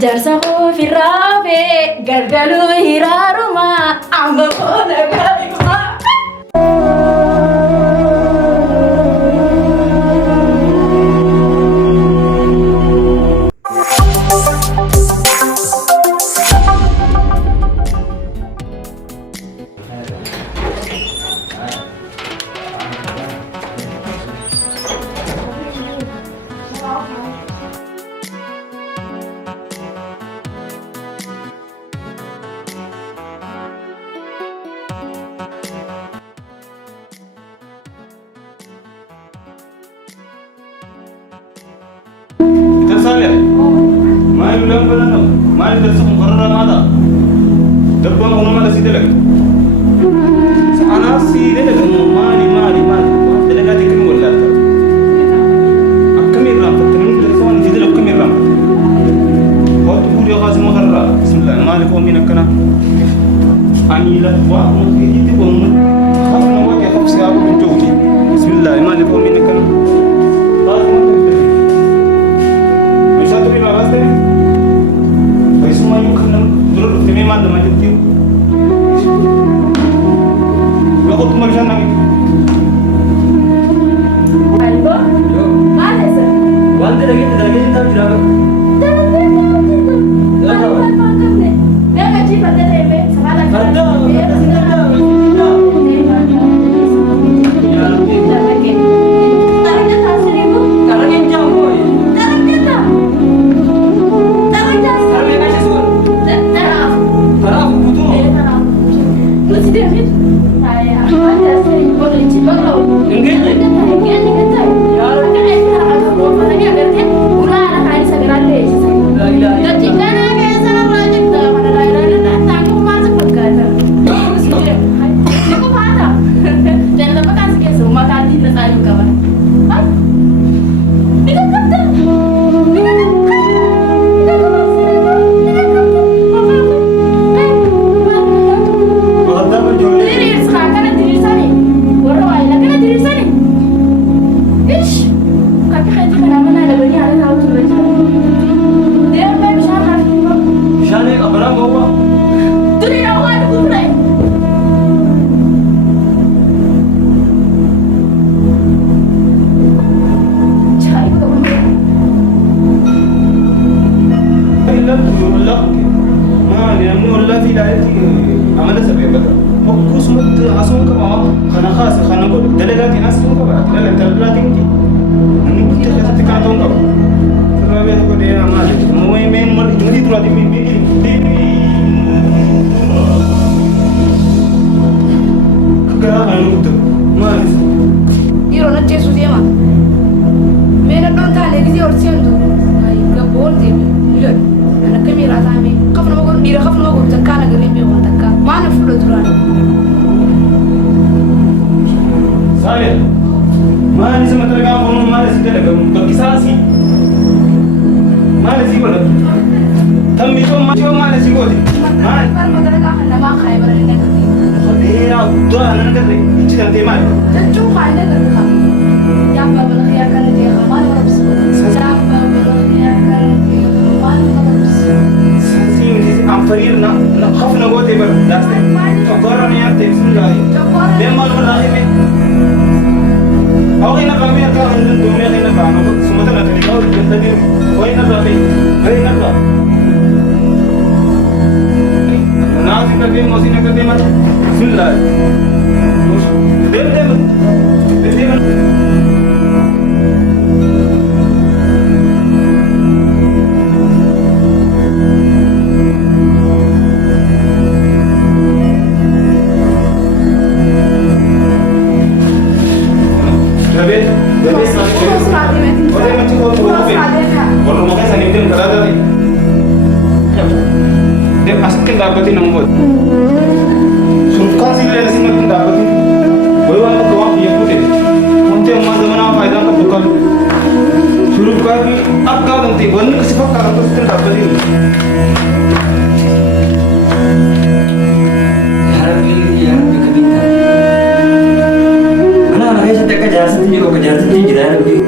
Jarsa koo firraafee galgaluu hiraarumaa amma boona gaariumaa. Main ulang berana, main besok korona mana? Depan orang mana sih deleg? Sana sih deleg, mali. Delegati kami boleh tak? Kami ram, tapi ni delegasi ni deleg kami ram. Hot puri khas makarra. Bismillah, mali kau mina kena. Anilah wah, mungkin itu pun. Khas nawat ya khas siapa pun jauhi. Bismillah, mali kau mina kena. Khas mungkin. Bisa tu bila khas ni? Semua yang kena dulu kami mana macam tu. Lagu tu macam mana? Albo? Mana sih? Wanti lagi tak jiraga. Dia ngaji pada DP. Sekarang Ada. Mana sih menteri kamu mana sih deleg? Berkisah sih. Mana sih bola? Tapi mana sih bola? Mana? Kan menteri kamu nama kaya berani negeri. Iya, dua anak negeri. Itu nanti mana? Tentu kaya negeri kan. Yang bapak lagi akan dia kemana harus? Siapa bapak lagi akan dia kemana harus? Sih, amperir na khaf na gote ber daste. Chokora ne ate bismillah. Be mal wallahi me. Aw ina kami aka handan dunia ina bano sumata na tali kau jindagi koi na rabi. Hai na ba. Nazi ka dem mosi na ka dem bismillah. Dem. Dapatin ang mod. Suka sila na sinatong dapatin. Bawa ang pagkawang biyak ko din. Kunti ang mga na fayda ka bukal. Suruh ka bi akka ganti wan kasi pa ka to sitan dapatin. Harap kabinta. Ana ay sa teka jasa tinyo ko jasa tinyo gidara bi.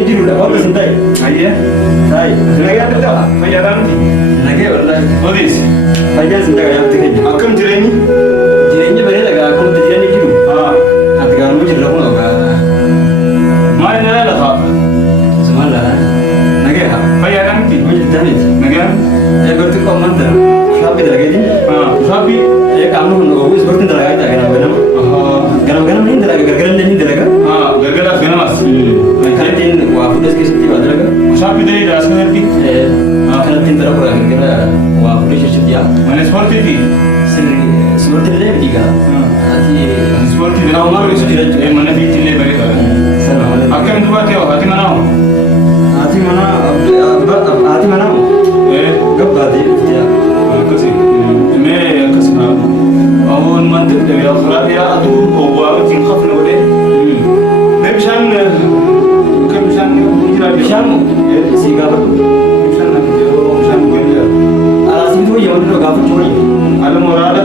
jireenyi jirudha. Wanta sin ta'e. Ayyee. Taa'e. Nagaa adda Fayyaadhaa miti. Nagee wallaahi. Odeessi. Fayyaan sin dhagaa yaabte keenya. Akkam jireenyi? Jireenyi bareeda gaa kun jireenyi jiru. Ati gaarummaa jirra kun gaa. Maali nana lafa? Sumaan laa. Nagee haa. Fayyaadhaa miti. Hojii damiti. Nagaa? Barti kau manta. Shabi dalaga ini. Sapi? Kamu nunggu seperti dalaga itu ganam-ganam. Ganam-ganam ini dalaga gargaran ini dalaga. Gargaran ganamas. Karena tin wah udah sekali setiap dalaga. Sapi dari das ngerti? Karena tin terus gargaran wah udah sekali dia. Mana seperti itu? Seperti dia juga. Hati seperti dia. Kamu mana itu le bagi tu? Akan dua tiap hati mana? Hati mana? Hati mana? Gab hati dia. Kasi मैं कसना और मंदिर के या खराब या अदू हुआ जिन खफन वले मैं बिशान कम बिशान मुझे बिशान सीगा बिशान ना जो बिशान मुझे लिया आलासी तो ये मतलब गाफर छोड़ी आलम मोरादा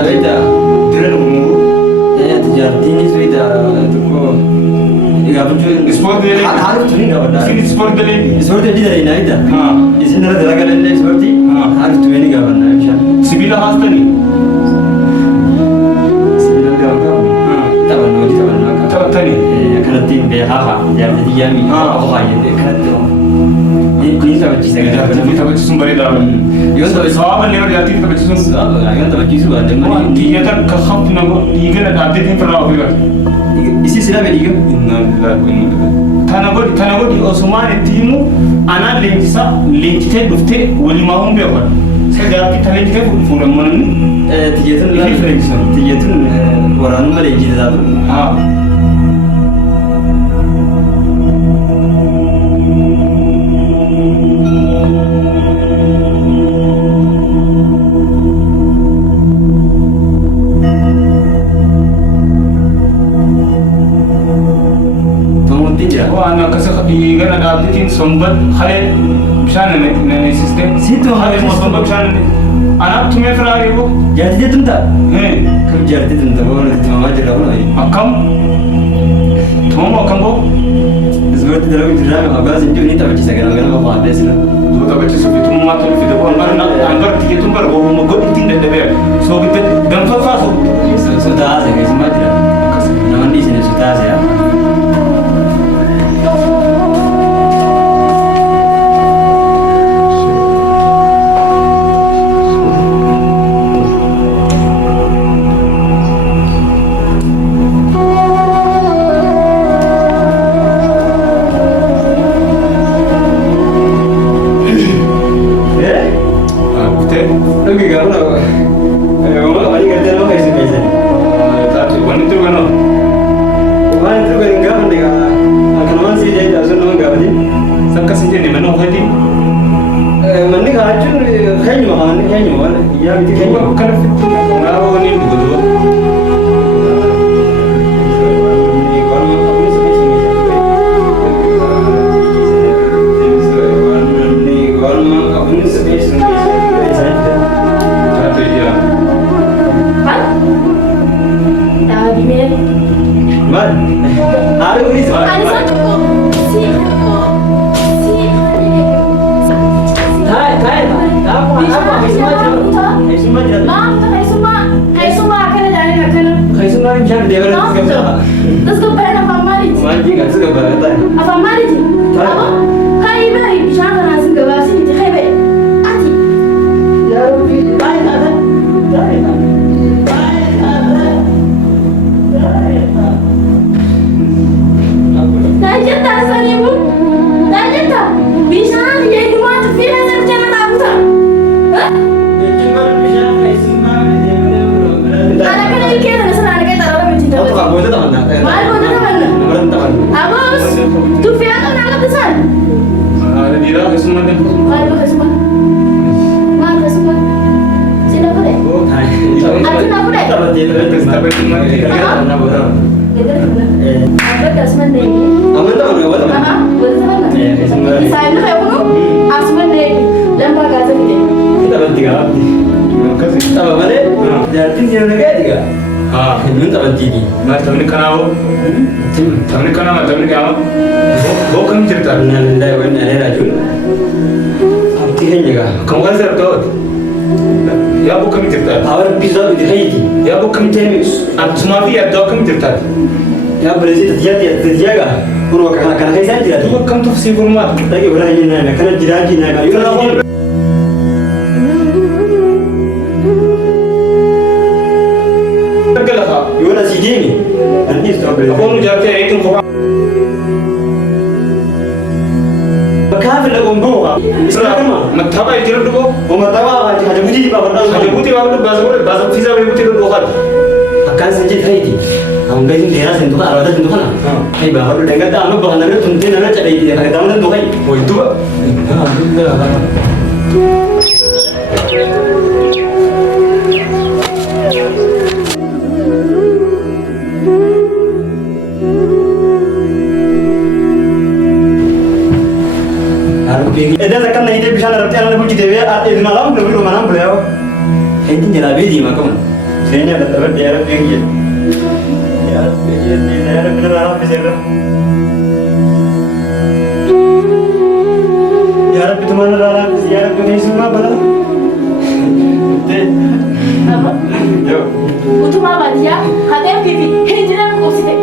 अरेटा दिरन मुंगू तिजारती नहीं सुईदा तुमको गाफर छोड़ी स्पोर्ट दे हाल तो नहीं गाफर सिंग स्पोर्ट दे स्पोर्ट दे नहीं ना इधर हाँ इसी तरह दलागा लेने स्पोर्ट हाल तो नहीं गाफर ना बिशान सिबिला हास्ता नहीं सिबिला गाफर taban tani kanat tin be haha ya jadi yami apa ya be kanat to ini tahu cerita ya kan tapi tahu sumber dah yo tahu sahabat lewat jati tahu sumber yo tahu kisu ada oh dia tak khaf nago dia nak ada tin pernah apa isi sila be diga inna lillahi tanago di Osman timu ana lengkite dufte wali mahum be kon saya jati lengkite furan manan tijatun orang mana jadi tahu أنا كسر يجينا قابلتين سنبت خير بشان السيستم سيتو خير مصنبت بشان أنا بتومي فراري بو jadi tentu هين كم jadi tentu bawa nanti mama jadi apa lagi أكم توم أكم بو seperti dalam drama abas itu ini tahu cerita kan apa ada sih دو تبى تشوف توم ما تقول في دبوا أنا أنظر تيجي توم بر هو مقول تين ده دبر سو بيت دم فافاسو sudah aja guys semua tidak nama di sini sudah aja Nun taphattiiti. Maal taphni kanaa'oo? Taphni kanaa maal taphni kanaa? Boo kam jirta? Nallee waan aleera jiru. Abdi keenya gaa. Kan waan sartooti? Yaa boo kam jirta? Awar bisaa biti hayti. Yaa boo kam teemi? Atumaa fi yaaddaa kam jirtaati? Yaa bulleessi tatiyaa gaa. Kun wakka kana keessaa jiraati. Duuba kam tufsii furmaata? Dhaqee wala hin naan kana jiraati naa gaa. Yoo Yoo na si deemi. Annis ta'u bulleessi. Aboonu jaartee eeguun kophaa. Bakka lagoon boo'a. Isaa kama. Mattaabaa itti duduboo? Uummataa hajabuutii baafadhaa. Hajabuutii baasa fiisaa beekuutii duduboo haadha. Akkaan sin jedhe hayti. Ang gaysin dera sin tuka arwata sin tuka na. Ay baharu dengar ta anu bahan na tunte na chadai dia ka daman tu kai. Oh itu ba? Eda zakkan nahi de bishan rabti ana bulti dewe at edna lam nabi manam buleo. Hayti jalabe di makam. Senya da tabar dia rabti ngi. Ya rabbi ni da rabbi na rabbi zera. Ya rabbi tumana rabbi ya rabbi ni suma bala. Yo. Utuma badia, hadem pipi, hejran kosite.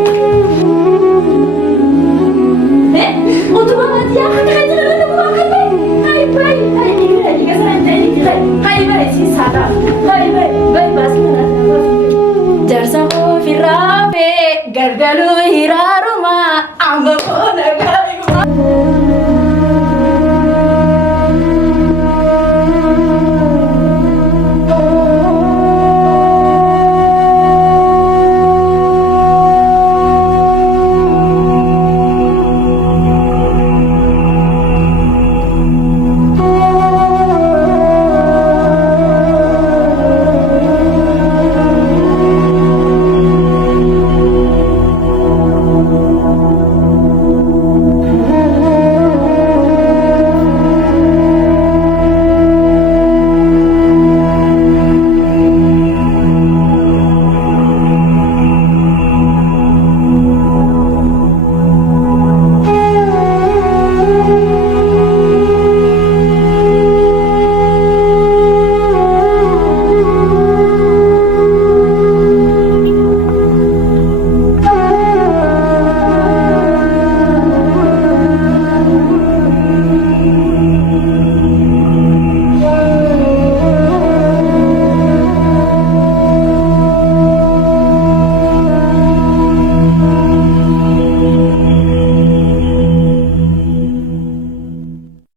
Utuma badia, hejran kosite. Hai bai, hai nikra, nikasana jai nikra. Hai bai si sada. Hai bai basmana. Jarsa ko firabe, gargalu